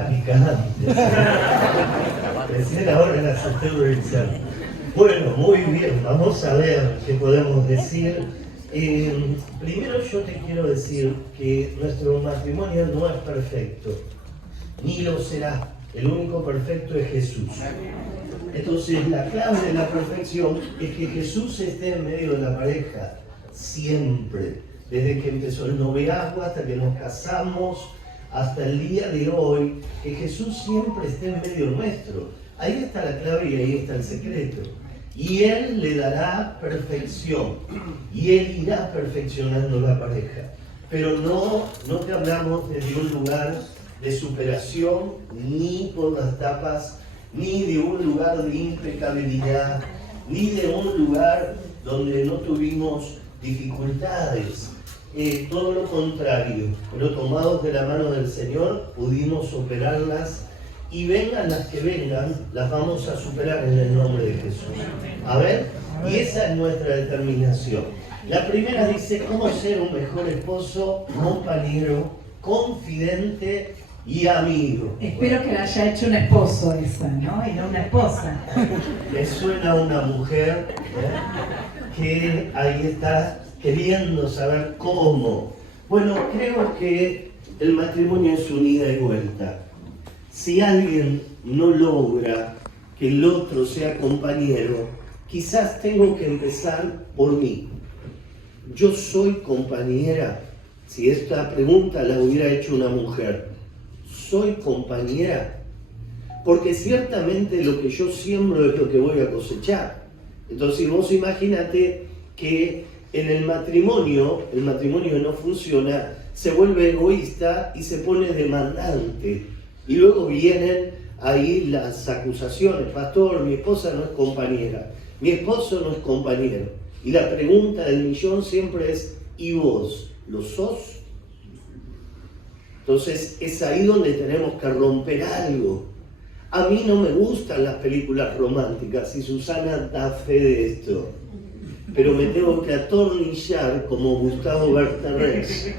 Picantes. Recién ahora las estoy revisando. Bueno, muy bien, vamos a ver qué podemos decir. Primero yo te quiero decir que nuestro matrimonio no es perfecto, ni lo será. El único perfecto es Jesús. Entonces la clave de la perfección es que Jesús esté en medio de la pareja, siempre. Desde que empezó el noviazgo hasta que nos casamos, hasta el día de hoy, que Jesús siempre esté en medio nuestro. Ahí está la clave y ahí está el secreto. Y Él le dará perfección. Y Él irá perfeccionando la pareja. Pero no te hablamos desde un lugar de superación, ni por las tapas, ni de un lugar de impecabilidad, ni de un lugar donde no tuvimos dificultades. Todo lo contrario, pero tomados de la mano del Señor pudimos superarlas y vengan las que vengan, las vamos a superar en el nombre de Jesús. A ver, y esa es nuestra determinación. La primera dice, ¿cómo ser un mejor esposo, compañero, confidente y amigo? Espero que la haya hecho un esposo esa, ¿no? Y no una esposa. Me suena a una mujer que ahí está queriendo saber cómo. Bueno, creo que el matrimonio es un ida y vuelta. Si alguien no logra que el otro sea compañero, quizás tengo que empezar por mí. Yo soy compañera. Si esta pregunta la hubiera hecho una mujer, ¿soy compañera? Porque ciertamente lo que yo siembro es lo que voy a cosechar. Entonces vos imagínate que en el matrimonio no funciona, se vuelve egoísta y se pone demandante. Y luego vienen ahí las acusaciones. Pastor, mi esposa no es compañera, mi esposo no es compañero. Y la pregunta del millón siempre es, ¿y vos lo sos? Entonces es ahí donde tenemos que romper algo. A mí no me gustan las películas románticas y Susana da fe de esto. Pero me tengo que atornillar como Gustavo Berterés.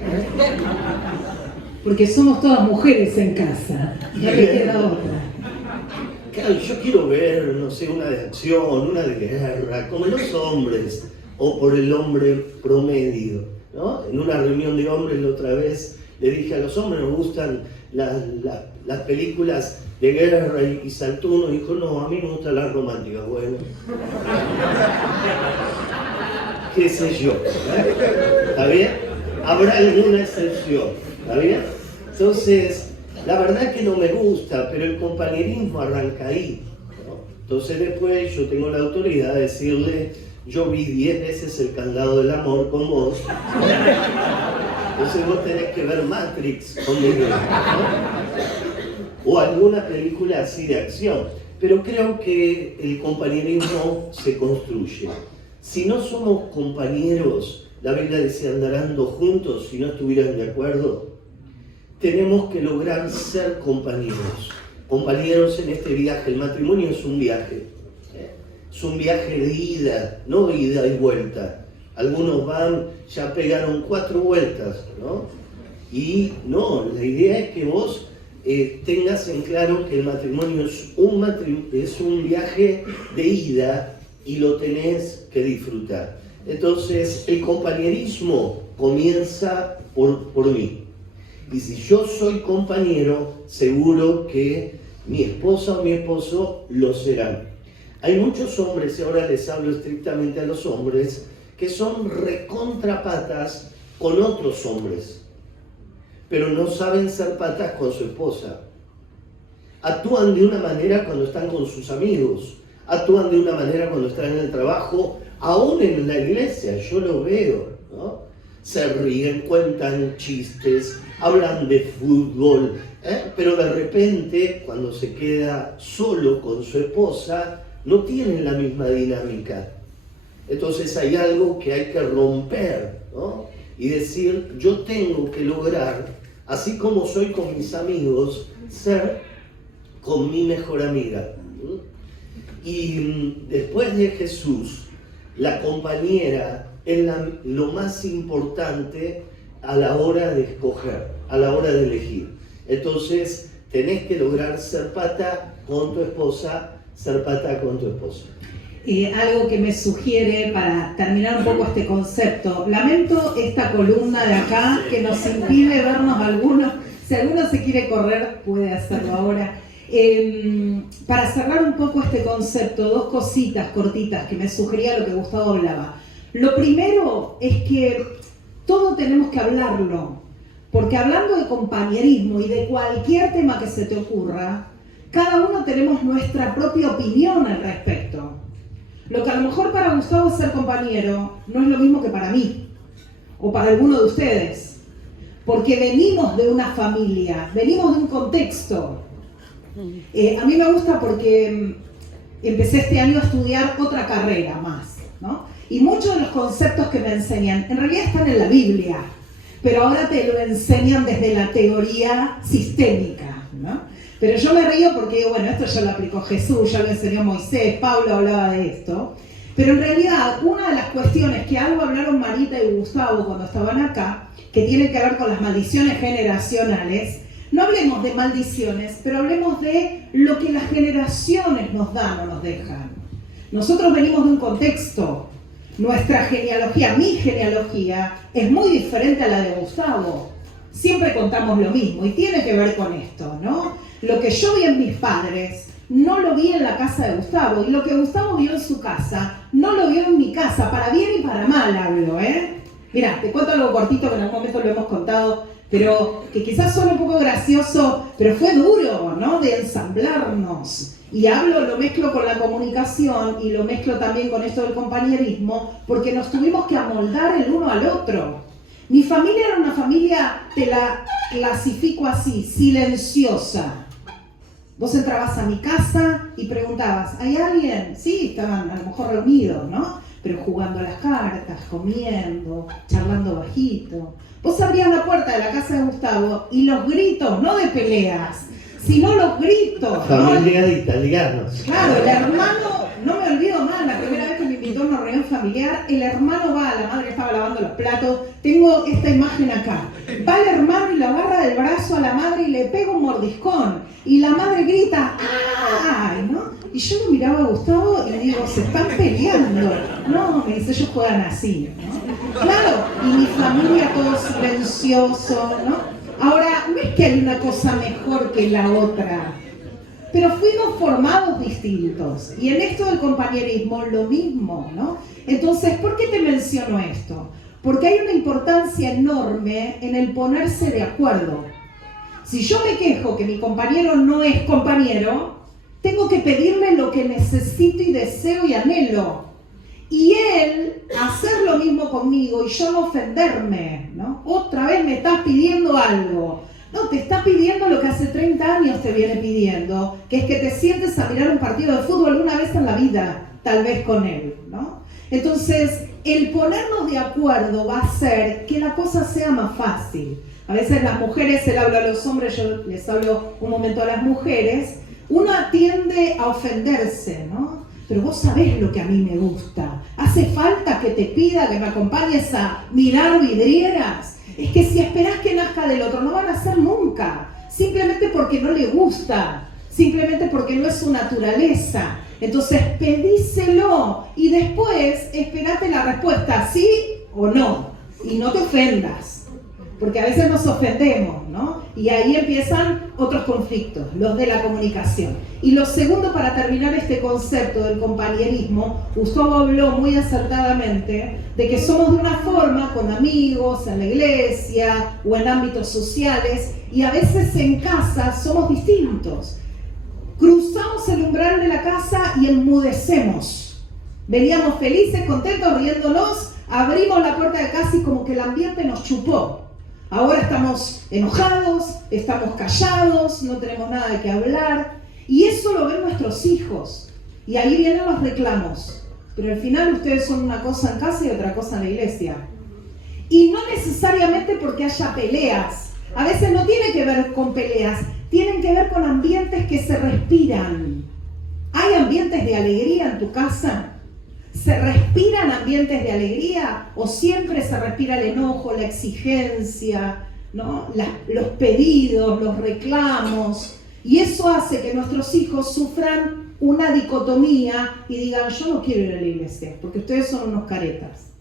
Porque somos todas mujeres en casa, no le queda otra. Claro, yo quiero ver, no sé, una de acción, una de guerra, como los hombres, o por el hombre promedio, ¿no? En una reunión de hombres la otra vez le dije a los hombres, nos gustan las películas de guerra y saltó uno y dijo, no, a mí me gustan las románticas. Bueno, qué sé yo, ¿está bien? Habrá alguna excepción, ¿está bien? Entonces, la verdad es que no me gusta, pero el compañerismo arranca ahí, ¿no? Entonces después yo tengo la autoridad de decirle, yo vi 10 veces El Candado del Amor con vos, entonces vos tenés que ver Matrix conmigo, ¿no? O alguna película así de acción. Pero creo que el compañerismo se construye. Si no somos compañeros, la Biblia dice andarán dos juntos si no estuvieran de acuerdo. Tenemos que lograr ser compañeros. Compañeros en este viaje. El matrimonio es un viaje. Es un viaje de ida, no ida y vuelta. Algunos van, ya pegaron 4 vueltas, ¿no? Y no, la idea es que vos tengas en claro que el matrimonio es un viaje de ida y lo tenés que disfrutar. Entonces, el compañerismo comienza por mí. Y si yo soy compañero, seguro que mi esposa o mi esposo lo serán. Hay muchos hombres, y ahora les hablo estrictamente a los hombres, que son recontrapatas con otros hombres, pero no saben ser patas con su esposa. Actúan de una manera cuando están con sus amigos, actúan de una manera cuando están en el trabajo, aún en la iglesia, yo lo veo, ¿no? Se ríen, cuentan chistes, hablan de fútbol, pero de repente, cuando se queda solo con su esposa, no tienen la misma dinámica. Entonces hay algo que hay que romper, ¿no? Y decir, yo tengo que lograr, así como soy con mis amigos, ser con mi mejor amiga. Y después de Jesús, la compañera es lo más importante a la hora de escoger, a la hora de elegir. Entonces, tenés que lograr ser pata con tu esposa, ser pata con tu esposo. Algo que me sugiere para terminar un poco este concepto. Lamento esta columna de acá que nos impide vernos algunos. Si alguno se quiere correr, puede hacerlo ahora. Para cerrar un poco este concepto, dos cositas cortitas que me sugería lo que Gustavo hablaba. Lo primero es que todo tenemos que hablarlo, porque hablando de compañerismo y de cualquier tema que se te ocurra, cada uno tenemos nuestra propia opinión al respecto. Lo que a lo mejor para Gustavo es ser compañero no es lo mismo que para mí o para alguno de ustedes, porque venimos de una familia, venimos de un contexto. A mí me gusta porque empecé este año a estudiar otra carrera más, ¿no? Y muchos de los conceptos que me enseñan en realidad están en la Biblia, pero ahora te lo enseñan desde la teoría sistémica, ¿no? Pero yo me río porque digo, bueno, esto ya lo aplicó Jesús, ya lo enseñó Moisés, Pablo hablaba de esto. Pero en realidad, una de las cuestiones que algo hablaron Marita y Gustavo cuando estaban acá, que tiene que ver con las maldiciones generacionales, no hablemos de maldiciones, pero hablemos de lo que las generaciones nos dan o nos dejan. Nosotros venimos de un contexto. Nuestra genealogía, mi genealogía, es muy diferente a la de Gustavo. Siempre contamos lo mismo y tiene que ver con esto, ¿no? Lo que yo vi en mis padres, no lo vi en la casa de Gustavo. Y lo que Gustavo vio en su casa, no lo vio en mi casa. Para bien y para mal hablo, ¿eh? Mira, te cuento algo cortito que en algún momento lo hemos contado, pero que quizás suene un poco gracioso, pero fue duro, ¿no? De ensamblarnos. Y lo mezclo con la comunicación y lo mezclo también con esto del compañerismo, porque nos tuvimos que amoldar el uno al otro. Mi familia era una familia, te la clasifico así, silenciosa. Vos entrabas a mi casa y preguntabas, ¿hay alguien? Sí, estaban a lo mejor reunidos, ¿no? Pero jugando a las cartas, comiendo, charlando bajito. Vos abrías la puerta de la casa de Gustavo y los gritos, no de peleas, sino los gritos. Familia italianos. Claro, el hermano, no me olvido más, la primera vez que me invitó a una reunión familiar, el hermano va a la madre que estaba lavando los platos, tengo esta imagen acá, va el hermano y le agarra del brazo a la madre y le pega un mordiscón, y la madre grita, ¡ay! ¿no? Y yo lo miraba a Gustavo y digo, se están peleando. No, me dice, ellos juegan así, ¿no? Claro, y mi familia todo silencioso, ¿no? Ahora, no es que hay una cosa mejor que la otra, pero fuimos formados distintos. Y en esto del compañerismo, lo mismo, ¿no? Entonces, ¿por qué te menciono esto? Porque hay una importancia enorme en el ponerse de acuerdo. Si yo me quejo que mi compañero no es compañero, tengo que pedirle lo que necesito y deseo y anhelo. Y él hacer lo mismo conmigo y yo no ofenderme, ¿no? Otra vez me estás pidiendo algo. No, te está pidiendo lo que hace 30 años te viene pidiendo, que es que te sientes a mirar un partido de fútbol una vez en la vida, tal vez con él, ¿no? Entonces, el ponernos de acuerdo va a hacer que la cosa sea más fácil. A veces las mujeres, él habla a los hombres, yo les hablo un momento a las mujeres, uno tiende a ofenderse, ¿no? Pero vos sabés lo que a mí me gusta. ¿Hace falta que te pida que me acompañes a mirar vidrieras? Es que si esperás que nazca del otro, no van a ser nunca. Simplemente porque no le gusta. Simplemente porque no es su naturaleza. Entonces pedíselo y después esperate la respuesta, sí o no. Y no te ofendas. Porque a veces nos ofendemos, ¿no? Y ahí empiezan otros conflictos, los de la comunicación. Y lo segundo, para terminar este concepto del compañerismo, Gustavo habló muy acertadamente de que somos de una forma con amigos, en la iglesia o en ámbitos sociales, y a veces en casa somos distintos. Cruzamos el umbral de la casa y enmudecemos. Veníamos felices, contentos, riéndonos, abrimos la puerta de casa y como que el ambiente nos chupó. Ahora estamos enojados, estamos callados, no tenemos nada de qué hablar. Y eso lo ven nuestros hijos. Y ahí vienen los reclamos. Pero al final ustedes son una cosa en casa y otra cosa en la iglesia. Y no necesariamente porque haya peleas. A veces no tiene que ver con peleas, tienen que ver con ambientes que se respiran. ¿Hay ambientes de alegría en tu casa? ¿Se respiran ambientes de alegría o siempre se respira el enojo, la exigencia, ¿no? Los pedidos, los reclamos? Y eso hace que nuestros hijos sufran una dicotomía y digan, yo no quiero ir a la iglesia, porque ustedes son unos caretas.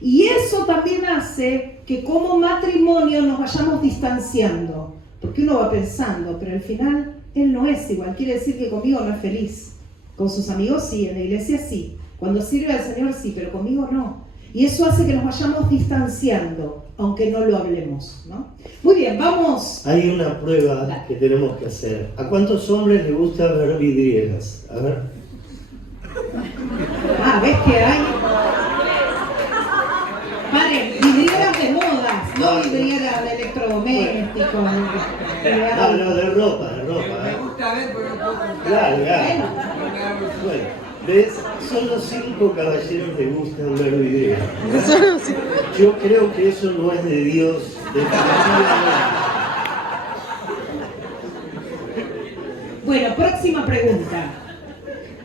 Y eso también hace que como matrimonio nos vayamos distanciando, porque uno va pensando, pero al final él no es igual, quiere decir que conmigo no es feliz. Con sus amigos sí, en la iglesia sí, cuando sirve al Señor sí, pero conmigo no. Y eso hace que nos vayamos distanciando, aunque no lo hablemos, ¿no? Muy bien, vamos. Hay una prueba que tenemos que hacer. ¿A cuántos hombres les gusta ver vidrieras? A ver. Ah, ¿ves que hay? Paren, vidrieras de modas, no vidrieras de electrodomésticos. No, de ropa, Me gusta ver, pero no puedo comprar. Claro. Bueno, ¿ves? Solo 5 caballeros les gustan ver vidrieras. Yo creo que eso no es de Dios, definitivamente. Bueno, próxima pregunta.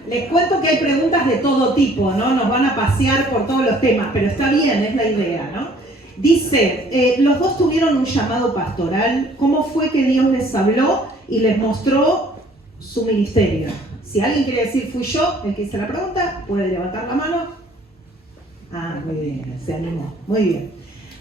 Les cuento que hay preguntas de todo tipo, ¿no? Nos van a pasear por todos los temas, pero está bien, es la idea, ¿no? Dice, los dos tuvieron un llamado pastoral. ¿Cómo fue que Dios les habló y les mostró su ministerio? Si alguien quiere decir fui yo el que hice la pregunta, puede levantar la mano. Ah, muy bien, se animó. Muy bien.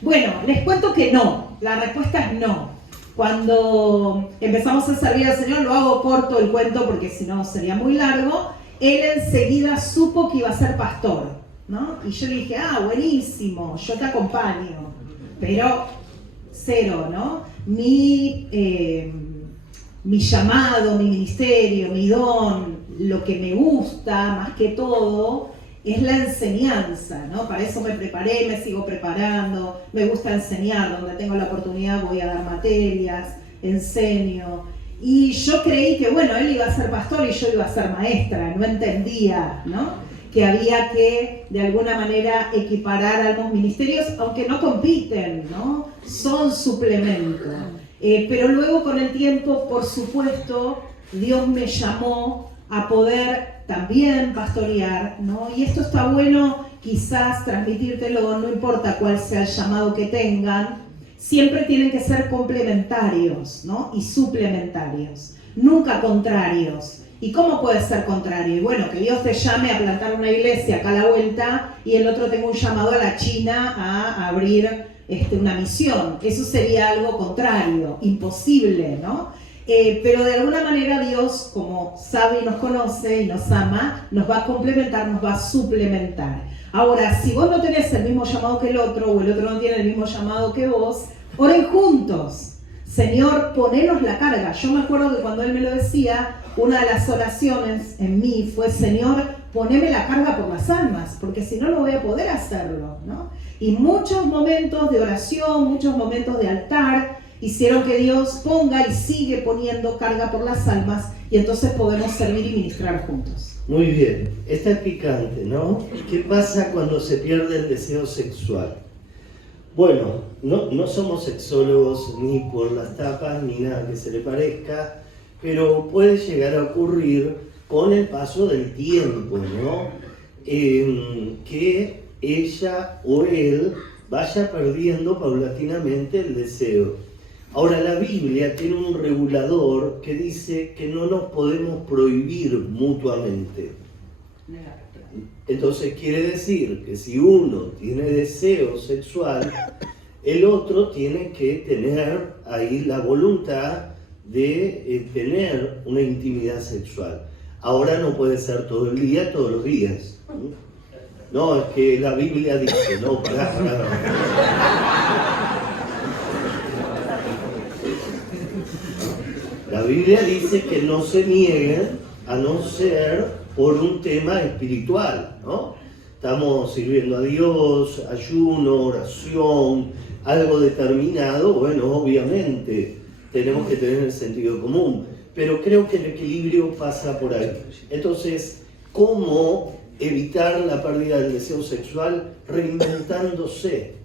Bueno, les cuento que no. La respuesta es no. Cuando empezamos a servir al Señor, lo hago corto el cuento porque si no sería muy largo, él enseguida supo que iba a ser pastor, ¿no? Y yo le dije, buenísimo, yo te acompaño. Pero cero, ¿no? Mi llamado, mi ministerio, mi don, lo que me gusta más que todo es la enseñanza, ¿no? Para eso me preparé, me sigo preparando, me gusta enseñar, donde tengo la oportunidad voy a dar materias, enseño. Y yo creí que, bueno, él iba a ser pastor y yo iba a ser maestra, no entendía, ¿no? Que había que, de alguna manera, equiparar ambos ministerios, aunque no compiten, ¿no? Son suplemento. Pero luego, con el tiempo, por supuesto, Dios me llamó a poder también pastorear, ¿no? Y esto está bueno, quizás transmitírtelo, no importa cuál sea el llamado que tengan, siempre tienen que ser complementarios, ¿no? Y suplementarios, nunca contrarios. ¿Y cómo puede ser contrario? Y bueno, que Dios te llame a plantar una iglesia acá a la vuelta y el otro tenga un llamado a la China a abrir una misión. Eso sería algo contrario, imposible, ¿no? Pero de alguna manera Dios, como sabe y nos conoce y nos ama, nos va a complementar, nos va a suplementar. Ahora, si vos no tenés el mismo llamado que el otro, o el otro no tiene el mismo llamado que vos, oren juntos. Señor, ponenos la carga. Yo me acuerdo que cuando él me lo decía, una de las oraciones en mí fue, Señor, poneme la carga por las almas, porque si no, no voy a poder hacerlo, ¿no? Y muchos momentos de oración, muchos momentos de altar, hicieron que Dios ponga y sigue poniendo carga por las almas, y entonces podemos servir y ministrar juntos. Muy bien, esta es picante, ¿no? ¿Qué pasa cuando se pierde el deseo sexual? Bueno, no somos sexólogos ni por las tapas ni nada que se le parezca, pero puede llegar a ocurrir con el paso del tiempo, ¿no? Que ella o él vaya perdiendo paulatinamente el deseo. Ahora, la Biblia tiene un regulador que dice que no nos podemos prohibir mutuamente. Entonces quiere decir que si uno tiene deseo sexual, el otro tiene que tener ahí la voluntad de tener una intimidad sexual. Ahora no puede ser todo el día, todos los días. No, es que la Biblia dice, no, pará. La Biblia dice que no se nieguen a no ser por un tema espiritual, ¿no? Estamos sirviendo a Dios, ayuno, oración, algo determinado, bueno, obviamente tenemos que tener el sentido común, pero creo que el equilibrio pasa por ahí. Entonces, ¿cómo evitar la pérdida del deseo sexual? Reinventándose.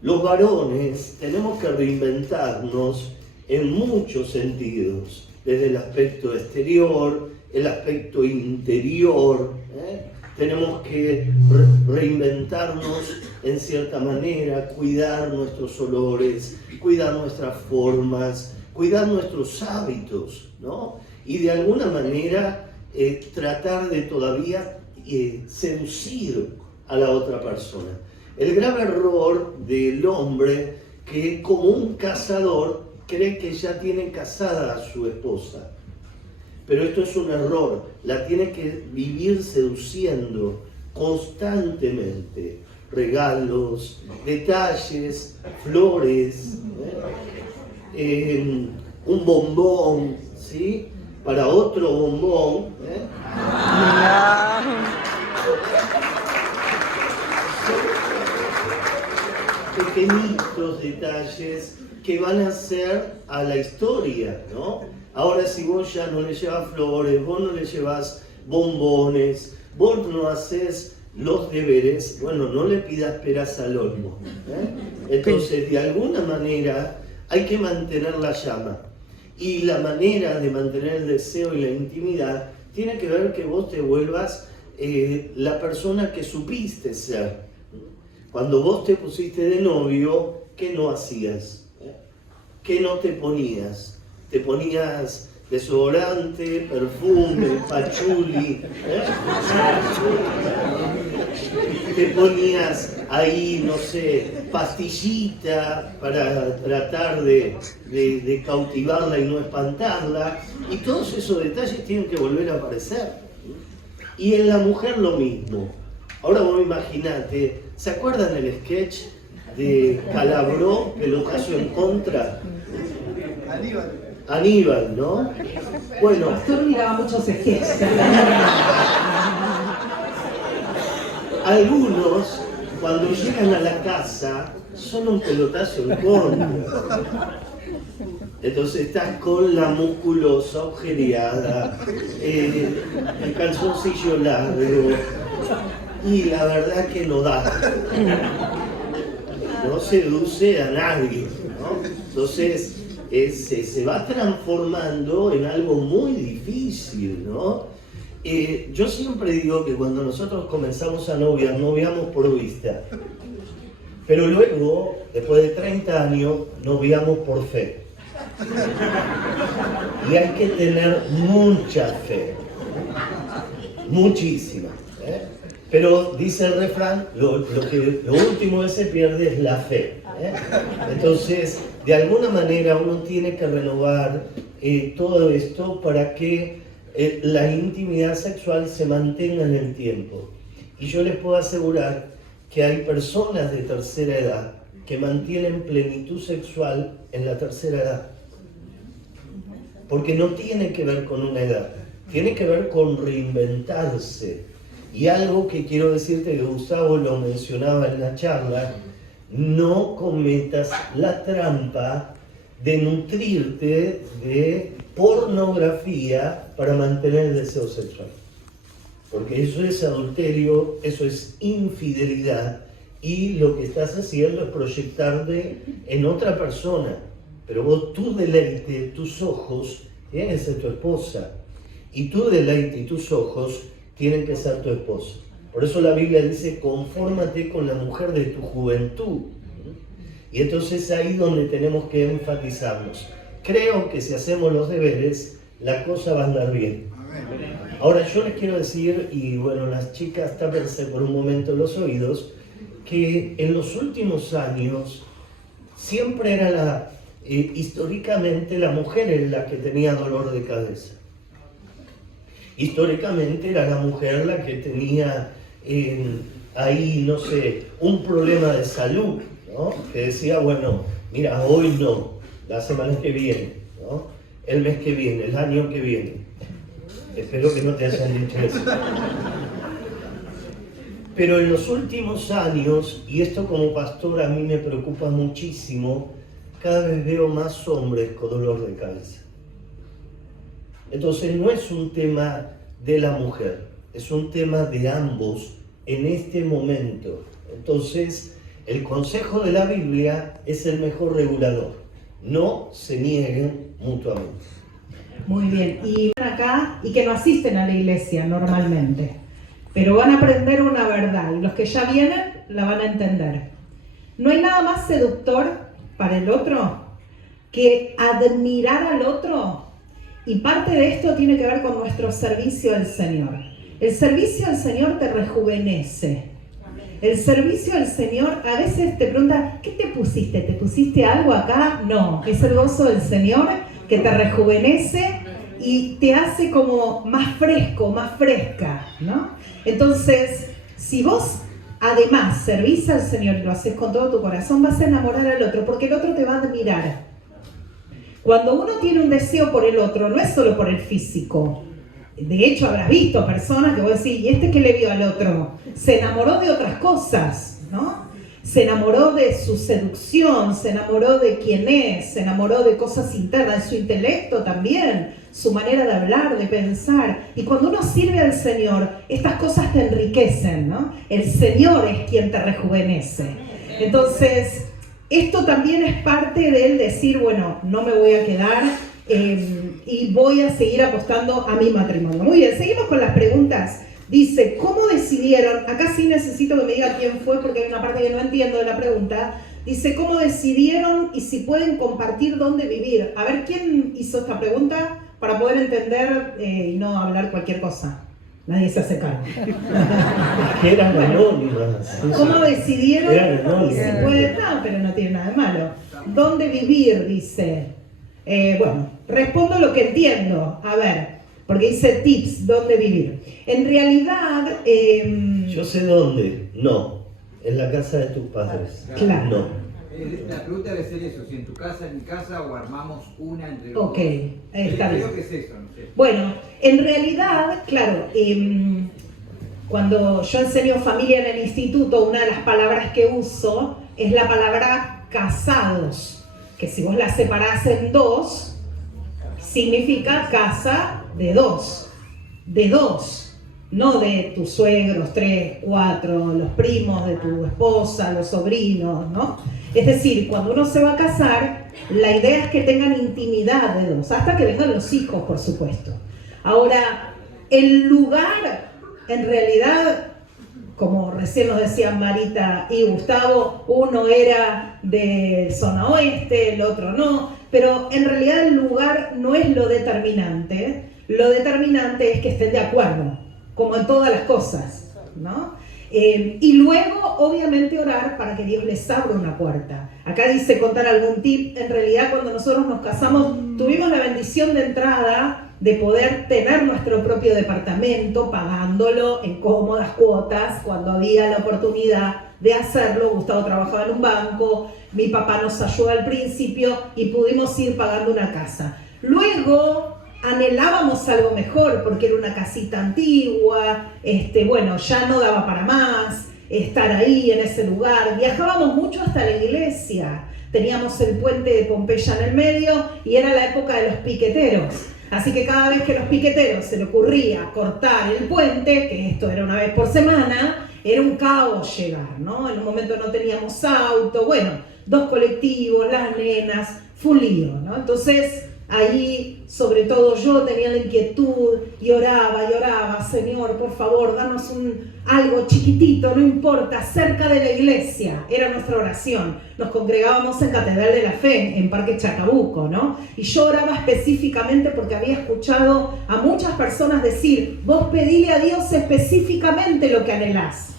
Los varones tenemos que reinventarnos en muchos sentidos, desde el aspecto exterior, el aspecto interior, tenemos que reinventarnos en cierta manera, cuidar nuestros olores, cuidar nuestras formas, cuidar nuestros hábitos, ¿no? Y de alguna manera tratar de todavía seducir a la otra persona. El grave error del hombre que como un cazador cree que ya tiene casada a su esposa. Pero esto es un error, la tiene que vivir seduciendo constantemente. Regalos, detalles, flores, un bombón, ¿sí? Para otro bombón. Pequeñitos detalles que van a hacer a la historia, ¿no? Ahora si vos ya no le llevas flores, vos no le llevas bombones, vos no haces los deberes, bueno, no le pidas peras al olmo. Entonces, de alguna manera, hay que mantener la llama. Y la manera de mantener el deseo y la intimidad tiene que ver que vos te vuelvas la persona que supiste ser. Cuando vos te pusiste de novio, ¿qué no hacías? ¿Qué no te ponías? Te ponías desodorante, perfume, pachuli, te ponías ahí, no sé, pastillita para tratar de cautivarla y no espantarla, y todos esos detalles tienen que volver a aparecer. Y en la mujer lo mismo. Ahora vos imaginate, ¿se acuerdan el sketch de Calabró que lo casó en contra? Aníbal, ¿no? Bueno. El pastor miraba muchos sketches. Algunos, cuando llegan a la casa, son un pelotazo en contra. Entonces estás con la musculosa, agujereada, el calzoncillo largo, y la verdad que no da. No seduce a nadie, ¿no? Entonces se va transformando en algo muy difícil, ¿no? Yo siempre digo que cuando nosotros comenzamos a noviar, noviamos por vista. Pero luego, después de 30 años, noviamos por fe. Y hay que tener mucha fe. Muchísima. Pero dice el refrán, lo último que se pierde es la fe. Entonces, de alguna manera uno tiene que renovar todo esto para que la intimidad sexual se mantenga en el tiempo. Y yo les puedo asegurar que hay personas de tercera edad que mantienen plenitud sexual en la tercera edad. Porque no tiene que ver con una edad, tiene que ver con reinventarse. Y algo que quiero decirte, que Gustavo lo mencionaba en la charla, no cometas la trampa de nutrirte de pornografía para mantener el deseo sexual. Porque eso es adulterio, eso es infidelidad, y lo que estás haciendo es proyectarte en otra persona. Pero vos, tu deleite, tus ojos, tienen que ser tu esposa. Y tu deleite y tus ojos tienen que ser tu esposa. Por eso la Biblia dice, confórmate con la mujer de tu juventud. Y entonces ahí donde tenemos que enfatizarnos. Creo que si hacemos los deberes, la cosa va a andar bien. Ahora yo les quiero decir, y bueno, las chicas tápense por un momento los oídos, que en los últimos años siempre era históricamente la mujer en la que tenía dolor de cabeza. Históricamente era la mujer la que tenía ahí, no sé, un problema de salud, ¿no? Que decía, bueno, mira, hoy no, la semana que viene, ¿no? El mes que viene, el año que viene. Espero que no te hayan dicho eso. Pero en los últimos años, y esto como pastor a mí me preocupa muchísimo, cada vez veo más hombres con dolor de cabeza. Entonces no es un tema de la mujer, es un tema de ambos en este momento. Entonces, el consejo de la Biblia es el mejor regulador. No se nieguen mutuamente. Muy bien, y acá y que no asisten a la iglesia normalmente, pero van a aprender una verdad y los que ya vienen la van a entender. No hay nada más seductor para el otro que admirar al otro, y parte de esto tiene que ver con nuestro servicio al Señor. El servicio al Señor te rejuvenece. El servicio al Señor, a veces te pregunta, ¿qué te pusiste? ¿Te pusiste algo acá? No, es el gozo del Señor que te rejuvenece y te hace como más fresco, más fresca, ¿no? Entonces, si vos además servís al Señor y lo haces con todo tu corazón, vas a enamorar al otro, porque el otro te va a admirar. Cuando uno tiene un deseo por el otro, no es solo por el físico. De hecho, habrás visto personas que vos decís, ¿y este qué le vio al otro? Se enamoró de otras cosas, ¿no? Se enamoró de su seducción, se enamoró de quién es, se enamoró de cosas internas, de su intelecto también, su manera de hablar, de pensar. Y cuando uno sirve al Señor, estas cosas te enriquecen, ¿no? El Señor es quien te rejuvenece. Entonces, esto también es parte del decir, bueno, no me voy a quedar y voy a seguir apostando a mi matrimonio. Muy bien, seguimos con las preguntas. Dice, ¿cómo decidieron? Acá sí necesito que me diga quién fue porque hay una parte que no entiendo de la pregunta. Dice, ¿cómo decidieron y si pueden compartir dónde vivir? A ver, ¿quién hizo esta pregunta para poder entender y no hablar cualquier cosa? Nadie se hace cargo. Que eran anónimas. ¿Cómo decidieron? Eran anónimas. Y si pueden, no, pero no tiene nada de malo. ¿Dónde vivir? Dice. Bueno, respondo lo que entiendo. A ver, porque dice tips, ¿dónde vivir? En realidad... Yo sé dónde. No. En la casa de tus padres. Claro. No. La pregunta debe ser eso, si en tu casa, en mi casa, o armamos una entre los Ok, dos. está bien. Creo que es eso, no sé. Bueno, en realidad, claro, cuando yo enseño familia en el instituto, una de las palabras que uso es la palabra casados, que si vos la separás en dos, significa casa de dos, no de tus suegros, 3, 4, los primos de tu esposa, los sobrinos, ¿no? Es decir, cuando uno se va a casar, la idea es que tengan intimidad de dos, hasta que vengan los hijos, por supuesto. Ahora, el lugar, en realidad, como recién nos decían Marita y Gustavo, uno era de zona oeste, el otro no, pero en realidad el lugar no es lo determinante es que estén de acuerdo, como en todas las cosas, ¿no? Y luego, obviamente, orar para que Dios les abra una puerta. Acá dice contar algún tip. En realidad, cuando nosotros nos casamos, tuvimos la bendición de entrada de poder tener nuestro propio departamento, pagándolo en cómodas cuotas, cuando había la oportunidad de hacerlo. Gustavo trabajaba en un banco, mi papá nos ayudó al principio y pudimos ir pagando una casa. Luego anhelábamos algo mejor porque era una casita antigua, bueno, ya no daba para más estar ahí en ese lugar. Viajábamos mucho hasta la iglesia, teníamos el puente de Pompeya en el medio y era la época de los piqueteros. Así que cada vez que a los piqueteros se le ocurría cortar el puente, que esto era una vez por semana, era un caos llegar, ¿no? En un momento no teníamos auto, bueno, 2 colectivos, las nenas, fue un lío, ¿no? Entonces, ahí, sobre todo yo tenía la inquietud y oraba, Señor, por favor, danos algo chiquitito, no importa, cerca de la iglesia, era nuestra oración. Nos congregábamos en Catedral de la Fe, en Parque Chacabuco, ¿no? Y yo oraba específicamente porque había escuchado a muchas personas decir, vos pedile a Dios específicamente lo que anhelás.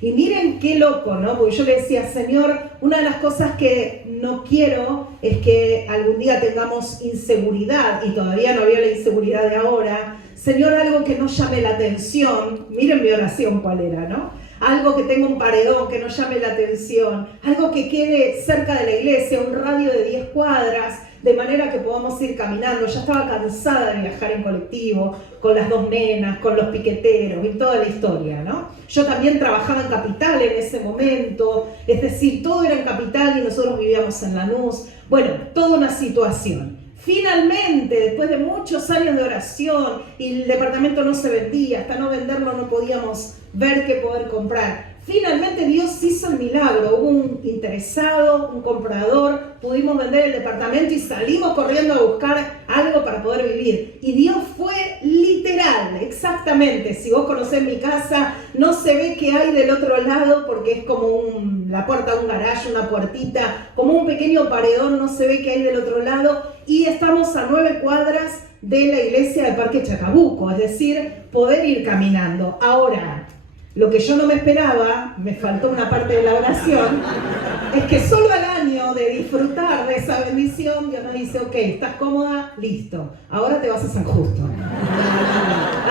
Y miren qué loco, ¿no? Porque yo le decía, Señor, una de las cosas que no quiero es que algún día tengamos inseguridad, y todavía no había la inseguridad de ahora. Señor, algo que no llame la atención. Miren mi oración cuál era, ¿no? Algo que tenga un paredón, que no llame la atención. Algo que quede cerca de la iglesia, un radio de 10 cuadras, de manera que podamos ir caminando. Ya estaba cansada de viajar en colectivo, con las 2 nenas, con los piqueteros y toda la historia, ¿no? Yo también trabajaba en Capital en ese momento, es decir, todo era en Capital y nosotros vivíamos en Lanús. Bueno, toda una situación. Finalmente, después de muchos años de oración y el departamento no se vendía, hasta no venderlo no podíamos ver qué poder comprar. Finalmente Dios hizo el milagro, hubo un interesado, un comprador, pudimos vender el departamento y salimos corriendo a buscar algo para poder vivir. Y Dios fue literal, exactamente exactamente. Si vos conocés mi casa, no se ve qué hay del otro lado porque es como la puerta de un garaje, una puertita, como un pequeño paredón, no se ve qué hay del otro lado. Y estamos a 9 cuadras de la iglesia del Parque Chacabuco, es decir, poder ir caminando. Ahora, lo que yo no me esperaba, me faltó una parte de la oración, es que solo al año de disfrutar de esa bendición, Dios nos dice, ok, estás cómoda, listo, ahora te vas a San Justo.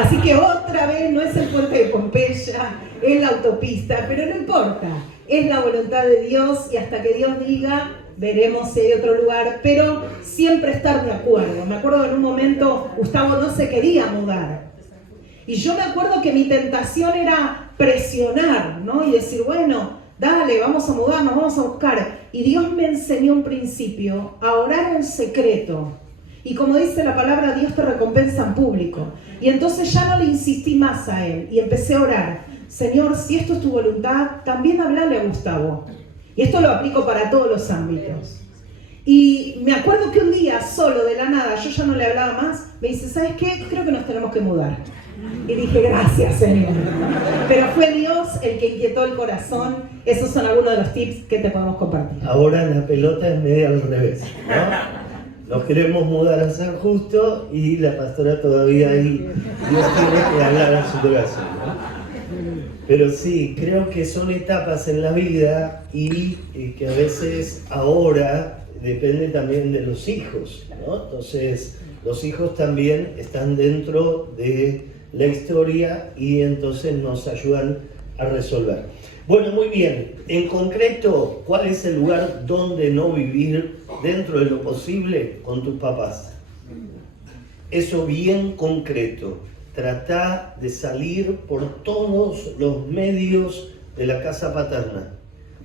Así que otra vez no es el puente de Pompeya, es la autopista, pero no importa, es la voluntad de Dios y hasta que Dios diga, veremos si hay otro lugar, pero siempre estar de acuerdo. Me acuerdo que en un momento Gustavo no se quería mudar. Y yo me acuerdo que mi tentación era presionar, ¿no? Y decir, bueno, dale, vamos a mudarnos, vamos a buscar. Y Dios me enseñó un principio, a orar en secreto. Y como dice la palabra, Dios te recompensa en público. Y entonces ya no le insistí más a Él y empecé a orar. Señor, si esto es tu voluntad, también hablale a Gustavo. Y esto lo aplico para todos los ámbitos. Y me acuerdo que un día, solo de la nada, yo ya no le hablaba más, me dice, ¿sabes qué? Creo que nos tenemos que mudar. Y dije, gracias, Señor. Pero fue Dios el que inquietó el corazón. Esos son algunos de los tips que te podemos compartir. Ahora la pelota es media al revés, ¿no? Nos queremos mudar a San Justo y la pastora todavía ahí. Dios tiene que hablar a su corazón, ¿no? Pero sí, creo que son etapas en la vida y que a veces ahora depende también de los hijos, ¿no? Entonces, los hijos también están dentro de la historia y entonces nos ayudan a resolver. Bueno, muy bien. En concreto, ¿cuál es el lugar donde no vivir dentro de lo posible con tus papás? Eso bien concreto. Trata de salir por todos los medios de la casa paterna.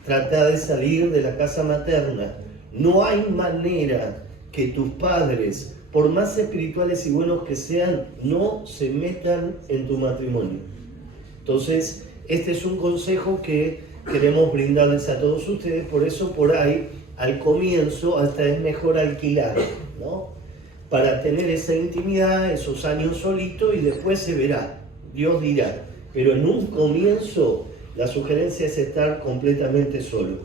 Trata de salir de la casa materna. No hay manera que tus padres, por más espirituales y buenos que sean, no se metan en tu matrimonio. Entonces, este es un consejo que queremos brindarles a todos ustedes, por eso por ahí, al comienzo, hasta es mejor alquilar, ¿no? Para tener esa intimidad, esos años solito y después se verá, Dios dirá. Pero en un comienzo, la sugerencia es estar completamente solo.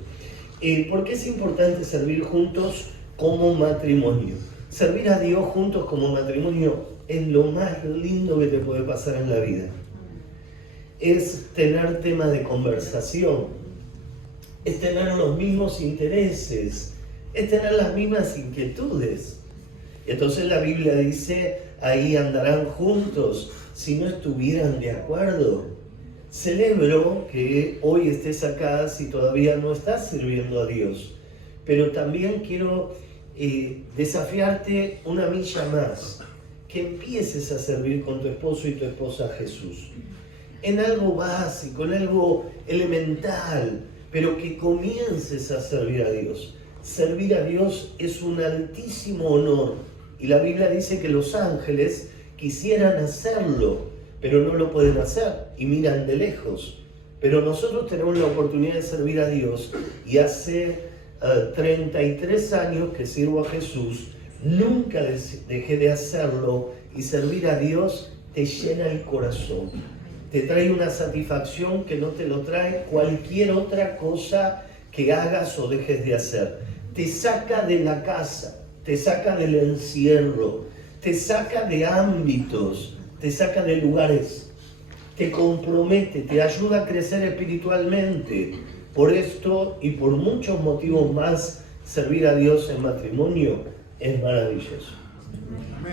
¿Por qué es importante servir juntos como matrimonio? Servir a Dios juntos como matrimonio es lo más lindo que te puede pasar en la vida. Es tener tema de conversación, es tener los mismos intereses, es tener las mismas inquietudes. Entonces la Biblia dice, ahí andarán juntos si no estuvieran de acuerdo. Celebro que hoy estés acá si todavía no estás sirviendo a Dios, pero también quiero desafiarte una milla más, que empieces a servir con tu esposo y tu esposa a Jesús. En algo básico, en algo elemental, pero que comiences a servir a Dios. Servir a Dios es un altísimo honor. Y la Biblia dice que los ángeles quisieran hacerlo, pero no lo pueden hacer y miran de lejos. Pero nosotros tenemos la oportunidad de servir a Dios y hace 33 años que sirvo a Jesús, nunca dejé de hacerlo y servir a Dios te llena el corazón. Te trae una satisfacción que no te lo trae cualquier otra cosa que hagas o dejes de hacer. Te saca de la casa, te saca del encierro, te saca de ámbitos, te saca de lugares, te compromete, te ayuda a crecer espiritualmente. Por esto y por muchos motivos más, servir a Dios en matrimonio es maravilloso.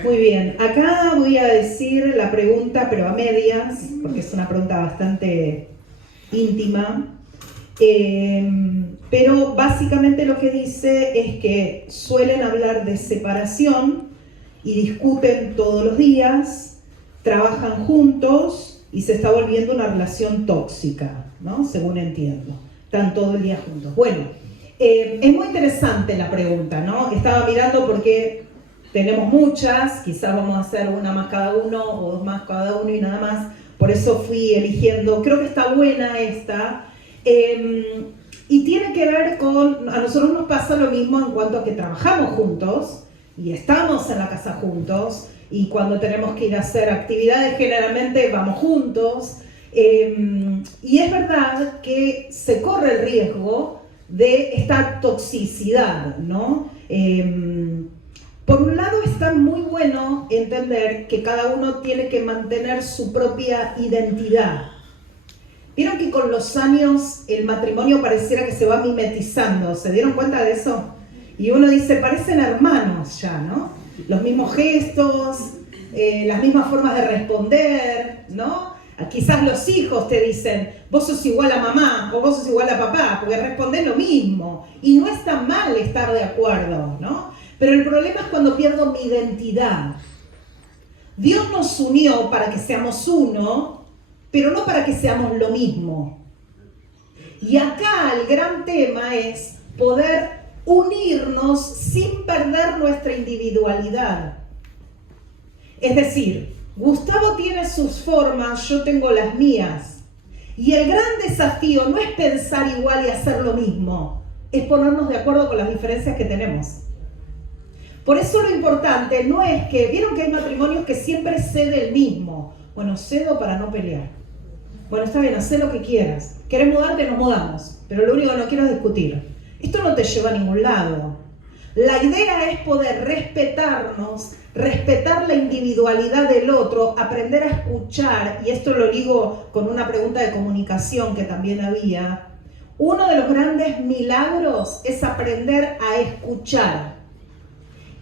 Muy bien, acá voy a decir la pregunta, pero a medias, porque es una pregunta bastante íntima. Pero básicamente lo que dice es que suelen hablar de separación y discuten todos los días, trabajan juntos y se está volviendo una relación tóxica, ¿no? Según entiendo. Están todo el día juntos. Bueno, es muy interesante la pregunta, ¿no? Estaba mirando porque tenemos muchas, quizás vamos a hacer una más cada uno o dos más cada uno y nada más. Por eso fui eligiendo, creo que está buena esta. Y tiene que ver con, a nosotros nos pasa lo mismo en cuanto a que trabajamos juntos y estamos en la casa juntos y cuando tenemos que ir a hacer actividades generalmente vamos juntos. Y es verdad que se corre el riesgo de esta toxicidad, ¿no? Por un lado está muy bueno entender que cada uno tiene que mantener su propia identidad. Vieron que con los años el matrimonio pareciera que se va mimetizando, ¿se dieron cuenta de eso? Y uno dice, parecen hermanos ya, ¿no? Los mismos gestos, las mismas formas de responder, ¿no? Quizás los hijos te dicen, vos sos igual a mamá o vos sos igual a papá, porque respondés lo mismo. Y no está mal estar de acuerdo, ¿no? Pero el problema es cuando pierdo mi identidad. Dios nos unió para que seamos uno, pero no para que seamos lo mismo. Y acá el gran tema es poder unirnos sin perder nuestra individualidad. Es decir, Gustavo tiene sus formas, yo tengo las mías. Y el gran desafío no es pensar igual y hacer lo mismo, es ponernos de acuerdo con las diferencias que tenemos. Por eso lo importante no es que, vieron que hay matrimonios que siempre cede el mismo. Bueno, cedo para no pelear. Bueno, está bien, haz lo que quieras. ¿Querés mudarte? Nos mudamos. Pero lo único que no quiero es discutir. Esto no te lleva a ningún lado. La idea es poder respetarnos, respetar la individualidad del otro, aprender a escuchar, y esto lo ligo con una pregunta de comunicación que también había. Uno de los grandes milagros es aprender a escuchar.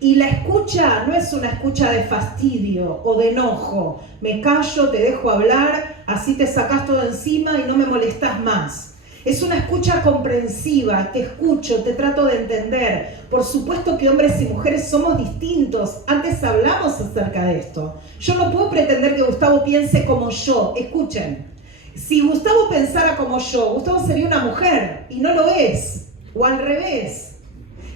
Y la escucha no es una escucha de fastidio o de enojo. Me callo, te dejo hablar, así te sacás todo encima y no me molestás más. Es una escucha comprensiva, te escucho, te trato de entender. Por supuesto que hombres y mujeres somos distintos. Antes hablamos acerca de esto. Yo no puedo pretender que Gustavo piense como yo. Escuchen, si Gustavo pensara como yo, Gustavo sería una mujer y no lo es. O al revés.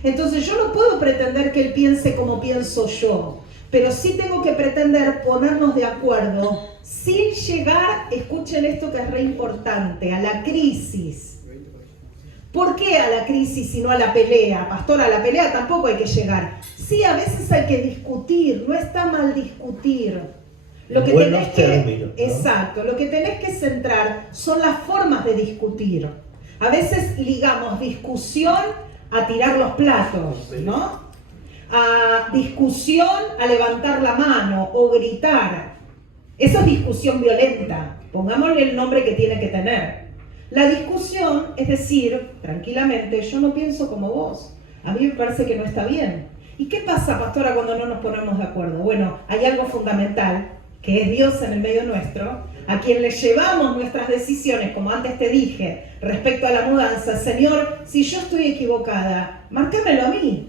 Entonces yo no puedo pretender que él piense como pienso yo, pero sí tengo que pretender ponernos de acuerdo sin llegar, escuchen esto que es re importante, a la crisis. ¿Por qué a la crisis y no a la pelea? Pastora, a la pelea tampoco hay que llegar. Sí, a veces hay que discutir, no está mal discutir. Lo que tenés que, términos, ¿no? Exacto, lo que tenés que centrar son las formas de discutir. A veces ligamos discusión a tirar los platos, ¿no? A discusión, a levantar la mano o gritar. Eso es discusión violenta. Pongámosle el nombre que tiene que tener. La discusión es decir, tranquilamente, yo no pienso como vos. A mí me parece que no está bien. ¿Y qué pasa, pastora, cuando no nos ponemos de acuerdo? Bueno, hay algo fundamental, que es Dios en el medio nuestro, a quien le llevamos nuestras decisiones, como antes te dije, respecto a la mudanza. Señor, si yo estoy equivocada, márcamelo a mí.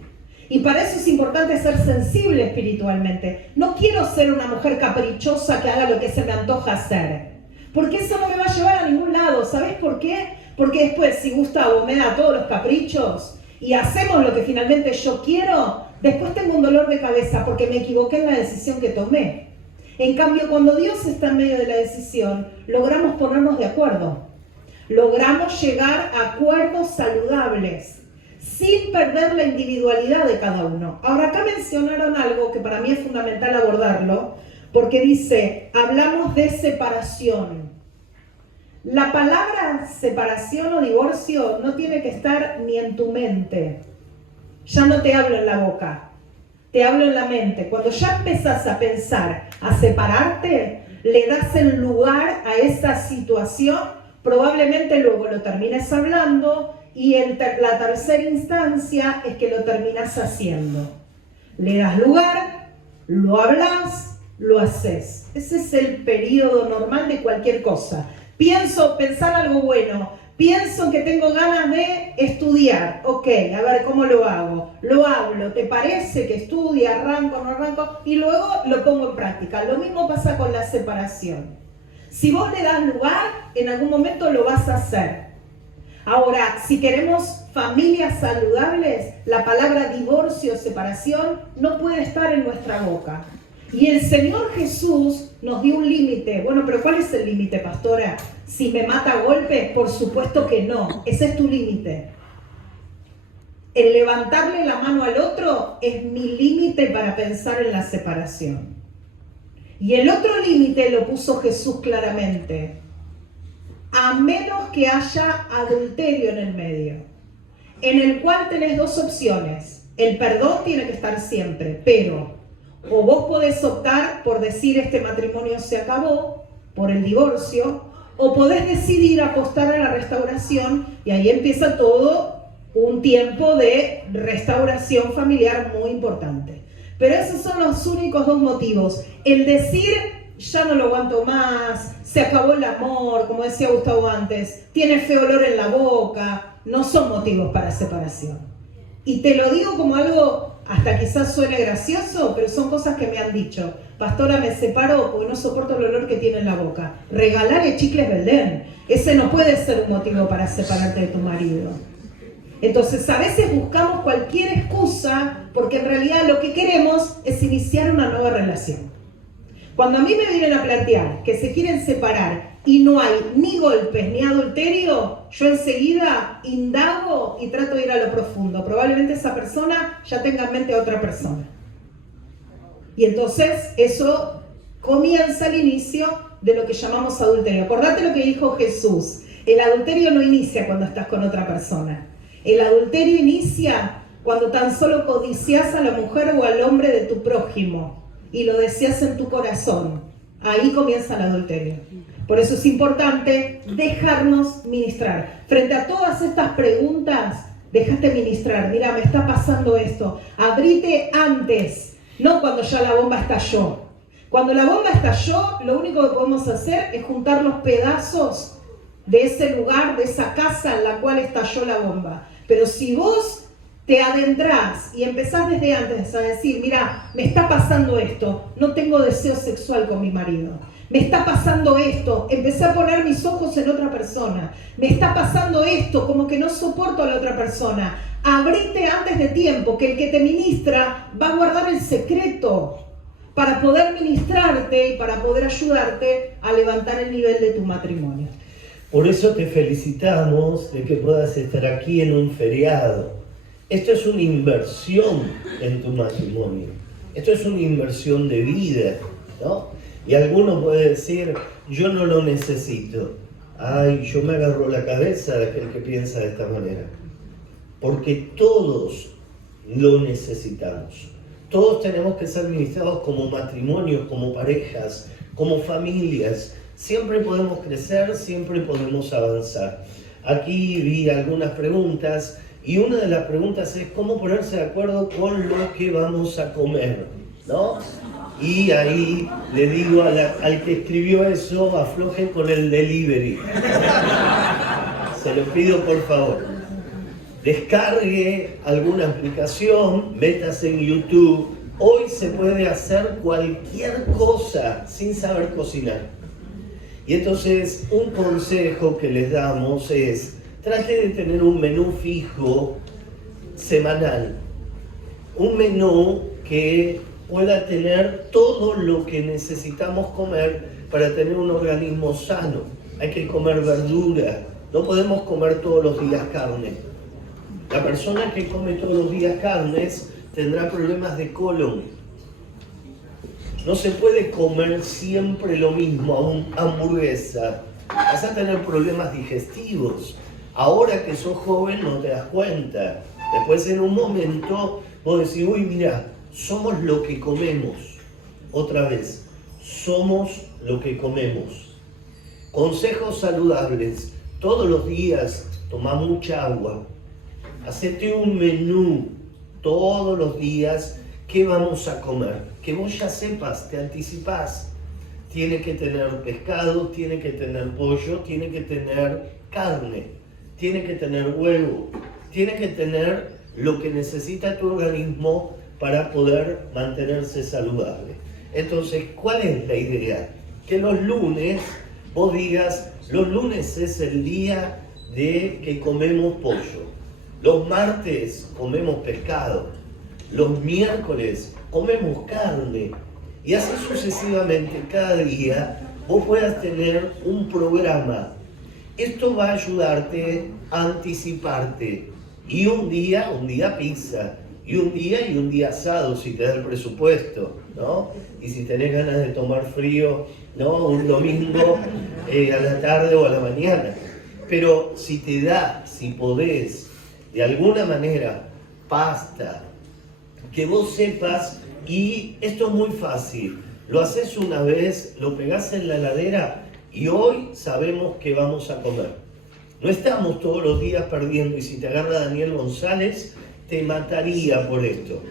Y para eso es importante ser sensible espiritualmente. No quiero ser una mujer caprichosa que haga lo que se me antoja hacer, porque eso no me va a llevar a ningún lado. ¿Sabes por qué? Porque después, si Gustavo me da todos los caprichos y hacemos lo que finalmente yo quiero, después tengo un dolor de cabeza porque me equivoqué en la decisión que tomé. En cambio, cuando Dios está en medio de la decisión, logramos ponernos de acuerdo. Logramos llegar a acuerdos saludables, sin perder la individualidad de cada uno. Ahora, acá mencionaron algo que para mí es fundamental abordarlo, porque dice, hablamos de separación. La palabra separación o divorcio no tiene que estar ni en tu mente. Ya no te hablo en la boca. Te hablo en la mente. Cuando ya empezás a pensar a separarte, le das el lugar a esa situación, probablemente luego lo termines hablando y la tercera instancia es que lo terminas haciendo. Le das lugar, lo hablas, lo haces. Ese es el periodo normal de cualquier cosa. Pensar algo bueno. Pienso que tengo ganas de estudiar. Ok, a ver, ¿cómo lo hago? Lo hablo, ¿te parece que estudie? ¿Arranco, no arranco? Y luego lo pongo en práctica. Lo mismo pasa con la separación. Si vos le das lugar, en algún momento lo vas a hacer. Ahora, si queremos familias saludables, la palabra divorcio o separación no puede estar en nuestra boca. Y el Señor Jesús nos dio un límite. Bueno, pero ¿cuál es el límite, pastora? Si me mata a golpes, por supuesto que no. Ese es tu límite. El levantarle la mano al otro es mi límite para pensar en la separación. Y el otro límite lo puso Jesús claramente. A menos que haya adulterio en el medio, en el cual tenés dos opciones. El perdón tiene que estar siempre, pero o vos podés optar por decir este matrimonio se acabó, por el divorcio, o podés decidir apostar a la restauración, y ahí empieza todo un tiempo de restauración familiar muy importante. Pero esos son los únicos dos motivos. El decir, ya no lo aguanto más, se acabó el amor, como decía Gustavo antes, tiene feo olor en la boca, no son motivos para separación. Y te lo digo como algo, hasta quizás suene gracioso, pero son cosas que me han dicho. Pastora, me separo porque no soporto el olor que tiene en la boca. Regalale chicles Belden. Ese no puede ser un motivo para separarte de tu marido. Entonces, a veces buscamos cualquier excusa porque en realidad lo que queremos es iniciar una nueva relación. Cuando a mí me vienen a plantear que se quieren separar y no hay ni golpes ni adulterio, yo enseguida indago y trato de ir a lo profundo. Probablemente esa persona ya tenga en mente a otra persona. Y entonces eso comienza el inicio de lo que llamamos adulterio. Acordate lo que dijo Jesús. El adulterio no inicia cuando estás con otra persona. El adulterio inicia cuando tan solo codicias a la mujer o al hombre de tu prójimo y lo deseas en tu corazón. Ahí comienza el adulterio. Por eso es importante dejarnos ministrar. Frente a todas estas preguntas, déjate ministrar. Mira, me está pasando esto. Abrite antes, no cuando ya la bomba estalló. Cuando la bomba estalló, lo único que podemos hacer es juntar los pedazos de ese lugar, de esa casa en la cual estalló la bomba. Pero si vos te adentrás y empezás desde antes a decir, mira, me está pasando esto, no tengo deseo sexual con mi marido. Me está pasando esto, empecé a poner mis ojos en otra persona. Me está pasando esto, como que no soporto a la otra persona. Abrite antes de tiempo, que el que te ministra va a guardar el secreto para poder ministrarte y para poder ayudarte a levantar el nivel de tu matrimonio. Por eso te felicitamos de que puedas estar aquí en un feriado. Esto es una inversión en tu matrimonio. Esto es una inversión de vida, ¿no? Y alguno puede decir, yo no lo necesito. Ay, yo me agarro la cabeza de aquel que piensa de esta manera. Porque todos lo necesitamos. Todos tenemos que ser ministrados como matrimonios, como parejas, como familias. Siempre podemos crecer, siempre podemos avanzar. Aquí vi algunas preguntas y una de las preguntas es cómo ponerse de acuerdo con lo que vamos a comer, ¿no? Y ahí le digo al que escribió eso, afloje con el delivery. Se lo pido por favor. Descargue alguna aplicación, métase en YouTube. Hoy se puede hacer cualquier cosa sin saber cocinar. Y entonces un consejo que les damos es, trate de tener un menú fijo semanal. Un menú que pueda tener todo lo que necesitamos comer para tener un organismo sano. Hay que comer verdura, no podemos comer todos los días carne. La persona que come todos los días carnes tendrá problemas de colon. No se puede comer siempre lo mismo, hamburguesa. Vas a tener problemas digestivos. Ahora que sos joven no te das cuenta. Después en un momento vos decís, uy, mira, somos lo que comemos. Otra vez, somos lo que comemos. Consejos saludables. Todos los días toma mucha agua. Hacete un menú todos los días. ¿Qué vamos a comer? Que vos ya sepas, te anticipás. Tiene que tener pescado, tiene que tener pollo, tiene que tener carne, tiene que tener huevo, tiene que tener lo que necesita tu organismo para poder mantenerse saludable. Entonces, ¿cuál es la idea? Que los lunes vos digas, los lunes es el día de que comemos pollo, los martes comemos pescado, los miércoles comemos carne, y así sucesivamente cada día vos puedas tener un programa. Esto va a ayudarte a anticiparte. Y un día pizza, Y un día asado si te da el presupuesto, ¿no? Y si tenés ganas de tomar frío, ¿no? Un domingo a la tarde o a la mañana. Pero si te da, si podés, de alguna manera, pasta, que vos sepas, y esto es muy fácil, lo haces una vez, lo pegás en la heladera y hoy sabemos que vamos a comer. No estamos todos los días perdiendo, y si te agarra Daniel González, te mataría por esto.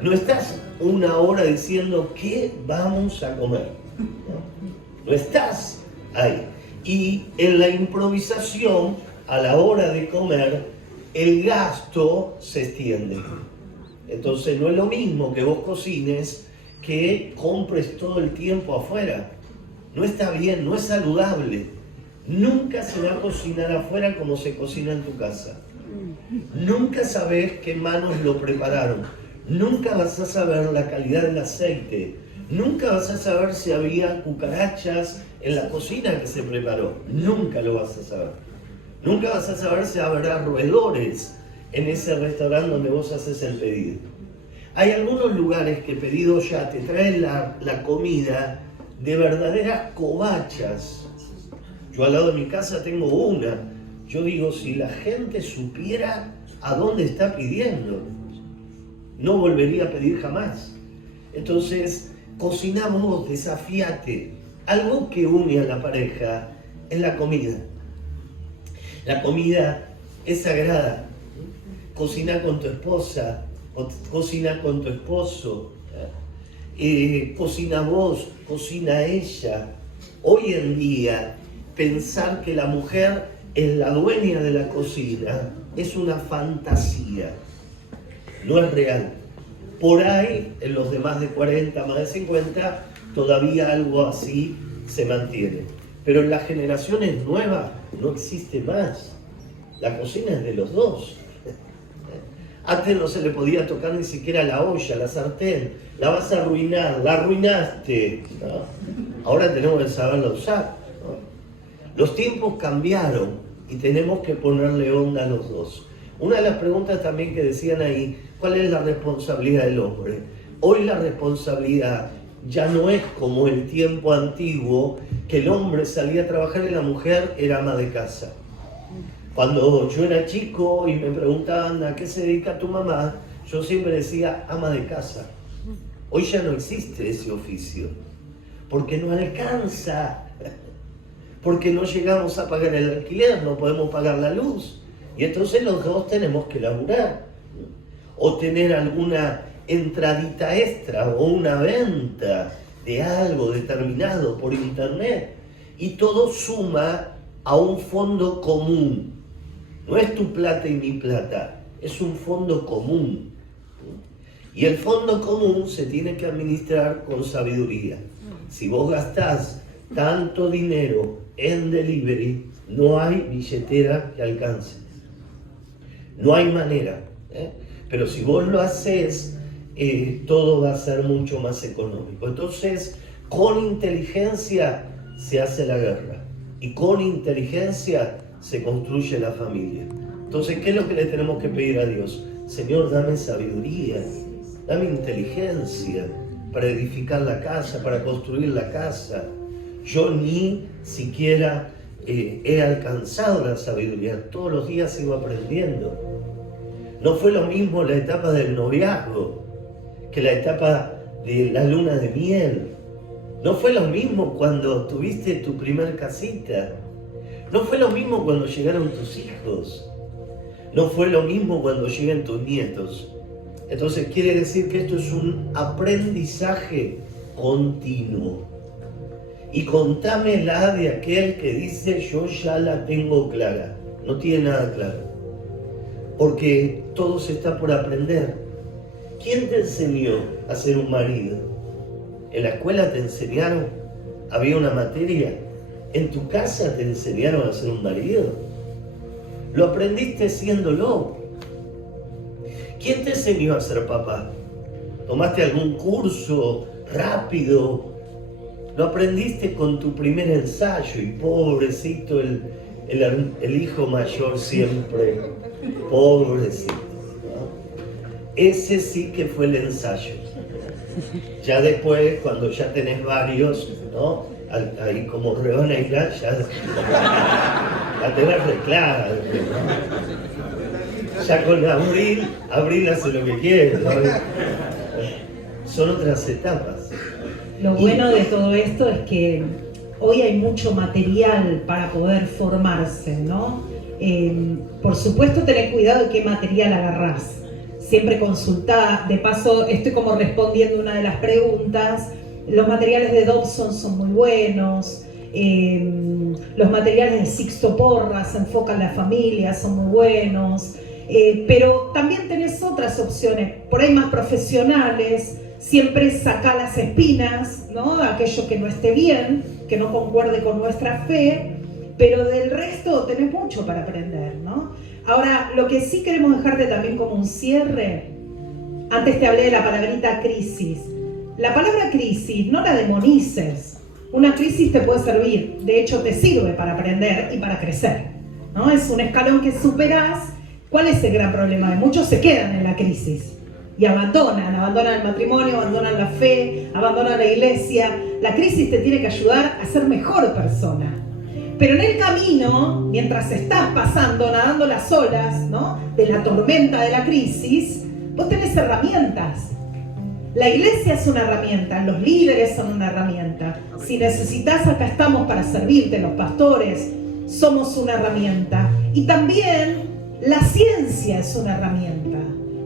No estás una hora diciendo qué vamos a comer. No estás ahí. Y en la improvisación, a la hora de comer, el gasto se extiende. Entonces no es lo mismo que vos cocines que compres todo el tiempo afuera. No está bien, no es saludable. Nunca se va a cocinar afuera como se cocina en tu casa. Nunca sabés qué manos lo prepararon. Nunca vas a saber la calidad del aceite. Nunca vas a saber si había cucarachas en la cocina que se preparó. Nunca lo vas a saber. Nunca vas a saber si habrá roedores en ese restaurante donde vos haces el pedido. Hay algunos lugares que pedido ya te traen la comida de verdaderas covachas. Yo al lado de mi casa tengo una. Yo digo, si la gente supiera a dónde está pidiendo, no volvería a pedir jamás. Entonces, cocinamos, desafíate. Algo que une a la pareja es la comida. La comida es sagrada. Cocina con tu esposa, cocina con tu esposo, cocina vos, cocina ella. Hoy en día, pensar que la mujer es la dueña de la cocina es una fantasía, no es real. Por ahí, en los de más de 40, más de 50, todavía algo así se mantiene. Pero en las generaciones nuevas no existe más. La cocina es de los dos. Antes no se le podía tocar ni siquiera la olla, la sartén. La vas a arruinar, la arruinaste, ¿no? Ahora tenemos que saberla usar, ¿no? Los tiempos cambiaron y tenemos que ponerle onda a los dos. Una de las preguntas también que decían ahí, ¿cuál es la responsabilidad del hombre? Hoy la responsabilidad ya no es como el tiempo antiguo, que el hombre salía a trabajar y la mujer era ama de casa. Cuando yo era chico y me preguntaban ¿a qué se dedica tu mamá? Yo siempre decía ama de casa. Hoy ya no existe ese oficio, porque no alcanza, porque no llegamos a pagar el alquiler, no podemos pagar la luz, y entonces los dos tenemos que laburar, o tener alguna entradita extra, o una venta de algo determinado por internet, y todo suma a un fondo común. No es tu plata y mi plata, es un fondo común. Y el fondo común se tiene que administrar con sabiduría. Si vos gastás tanto dinero en delivery, no hay billetera que alcance. No hay manera. Pero si vos lo haces, todo va a ser mucho más económico. Entonces, con inteligencia se hace la guerra. Y con inteligencia se construye la familia. Entonces, ¿qué es lo que le tenemos que pedir a Dios? Señor, dame sabiduría, dame inteligencia para edificar la casa, para construir la casa. Yo ni siquiera he alcanzado la sabiduría, todos los días sigo aprendiendo. No fue lo mismo la etapa del noviazgo que la etapa de la luna de miel. No fue lo mismo cuando tuviste tu primer casita. No fue lo mismo cuando llegaron tus hijos. No fue lo mismo cuando lleguen tus nietos. Entonces quiere decir que esto es un aprendizaje continuo. Y contámela de aquel que dice yo ya la tengo clara. No tiene nada claro. Porque todo se está por aprender. ¿Quién te enseñó a ser un marido? ¿En la escuela te enseñaron? ¿Había una materia? ¿En tu casa te enseñaron a ser un marido? ¿Lo aprendiste siéndolo? ¿Quién te enseñó a ser papá? ¿Tomaste algún curso rápido? ¿Lo aprendiste con tu primer ensayo? Y pobrecito el hijo mayor siempre, pobrecito, ¿no? Ese sí que fue el ensayo. Ya después, cuando ya tenés varios, ¿no? Ahí como Reoneira, ya la tenés reclara. Ya con Abril hace lo que quiere, ¿no? Son otras etapas. Lo bueno de todo esto es que hoy hay mucho material para poder formarse, ¿no? Por supuesto, tener cuidado de qué material agarrás. Siempre consultá. De paso, estoy como respondiendo una de las preguntas. Los materiales de Dobson son muy buenos. Los materiales de Sixto Porras se enfocan en la familia, son muy buenos. Pero también tenés otras opciones, por ahí más profesionales. Siempre saca las espinas, ¿no? Aquello que no esté bien, que no concuerde con nuestra fe, pero del resto tenés mucho para aprender, ¿no? Ahora, lo que sí queremos dejarte también como un cierre, antes te hablé de la palabrita crisis. La palabra crisis no la demonices. Una crisis te puede servir, de hecho te sirve para aprender y para crecer, ¿no? Es un escalón que superás. ¿Cuál es el gran problema? Muchos se quedan en la crisis y abandonan el matrimonio, abandonan la fe, abandonan la iglesia. La crisis te tiene que ayudar a ser mejor persona. Pero en el camino, mientras estás pasando, nadando las olas, ¿no?, de la tormenta de la crisis, vos tenés herramientas. La iglesia es una herramienta, los líderes son una herramienta. Si necesitas, acá estamos para servirte, los pastores somos una herramienta. Y también la ciencia es una herramienta.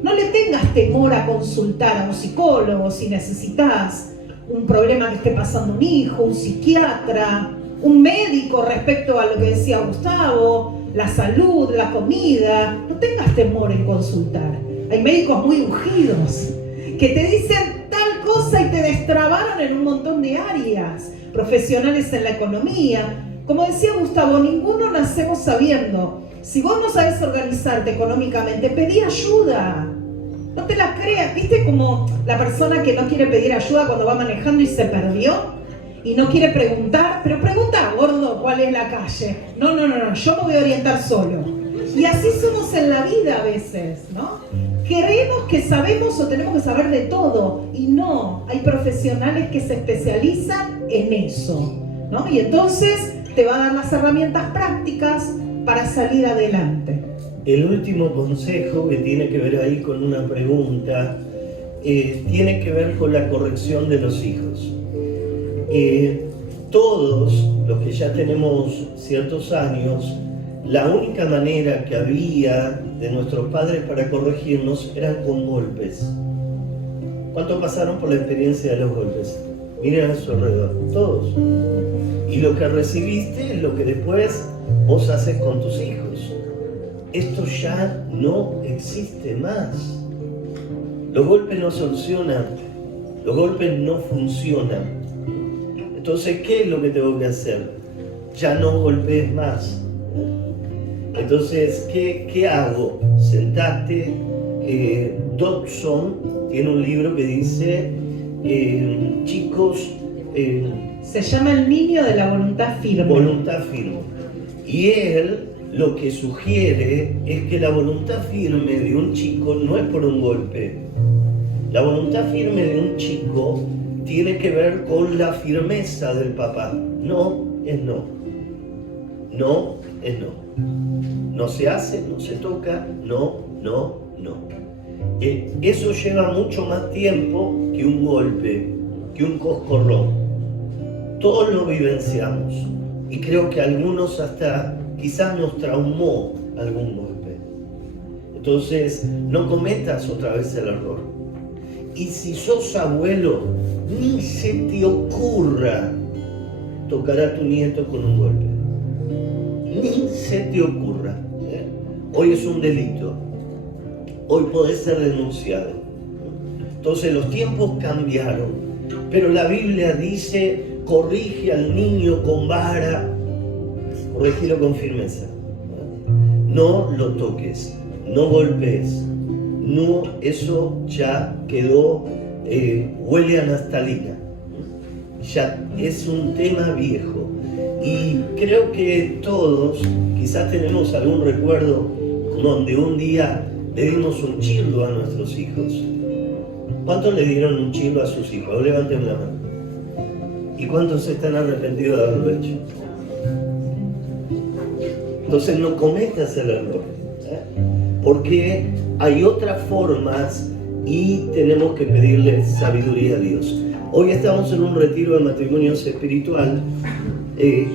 No le tengas temor a consultar a un psicólogo si necesitas un problema que esté pasando un hijo, un psiquiatra, un médico respecto a lo que decía Gustavo, la salud, la comida. No tengas temor en consultar. Hay médicos muy ungidos que te dicen tal cosa y te destrabaron en un montón de áreas. Profesionales en la economía. Como decía Gustavo, ninguno nacemos sabiendo. Si vos no sabes organizarte económicamente, pedí ayuda. No te la creas. ¿Viste como la persona que no quiere pedir ayuda cuando va manejando y se perdió? Y no quiere preguntar, pero pregunta, gordo, ¿cuál es la calle? No, yo me voy a orientar solo. Y así somos en la vida a veces, ¿no? Creemos que sabemos o tenemos que saber de todo. Y no, hay profesionales que se especializan en eso, ¿no? Y entonces te va a dar las herramientas prácticas para salir adelante. El último consejo, que tiene que ver ahí con una pregunta, tiene que ver con la corrección de los hijos. Todos los que ya tenemos ciertos años, la única manera que había de nuestros padres para corregirnos eran con golpes. ¿Cuántos pasaron por la experiencia de los golpes? Miren a su alrededor, todos. Y lo que recibiste es lo que después vos haces con tus hijos. Esto ya no existe más. Los golpes no solucionan, los golpes no funcionan. Entonces, ¿qué es lo que tengo que hacer? Ya no golpees más. Entonces, ¿qué hago? Sentate. Dobson tiene un libro que dice, chicos... se llama El niño de la voluntad firme. Voluntad firme. Y él lo que sugiere es que la voluntad firme de un chico no es por un golpe. La voluntad firme de un chico tiene que ver con la firmeza del papá. No es no. No es no. No se hace, no se toca, no. Eso lleva mucho más tiempo que un golpe, que un coscorrón. Todos lo vivenciamos. Y creo que algunos hasta quizás nos traumó algún golpe. Entonces, no cometas otra vez el error. Y si sos abuelo, ni se te ocurra tocar a tu nieto con un golpe. Ni se te ocurra. Hoy es un delito. Hoy podés ser denunciado. Entonces los tiempos cambiaron. Pero la Biblia dice, corrige al niño con vara, corregilo con firmeza. No lo toques, no golpees. No, eso ya quedó, huele a naftalina. Ya es un tema viejo. Y creo que todos quizás tenemos algún recuerdo donde un día le dimos un childo a nuestros hijos. ¿Cuántos le dieron un childo a sus hijos? Levanten la mano. ¿Y cuántos están arrepentidos de haberlo hecho? Entonces no cometas el error, porque hay otras formas y tenemos que pedirle sabiduría a Dios. Hoy estamos en un retiro de matrimonios espiritual.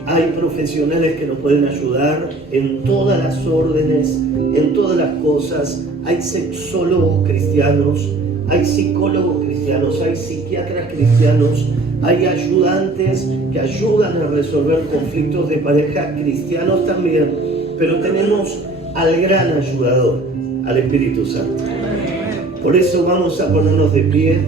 Hay profesionales que nos pueden ayudar en todas las órdenes, en todas las cosas. Hay sexólogos cristianos, hay psicólogos cristianos, hay psiquiatras cristianos, hay ayudantes que ayudan a resolver conflictos de pareja cristianos también, pero tenemos al gran ayudador, al Espíritu Santo. Por eso vamos a ponernos de pie.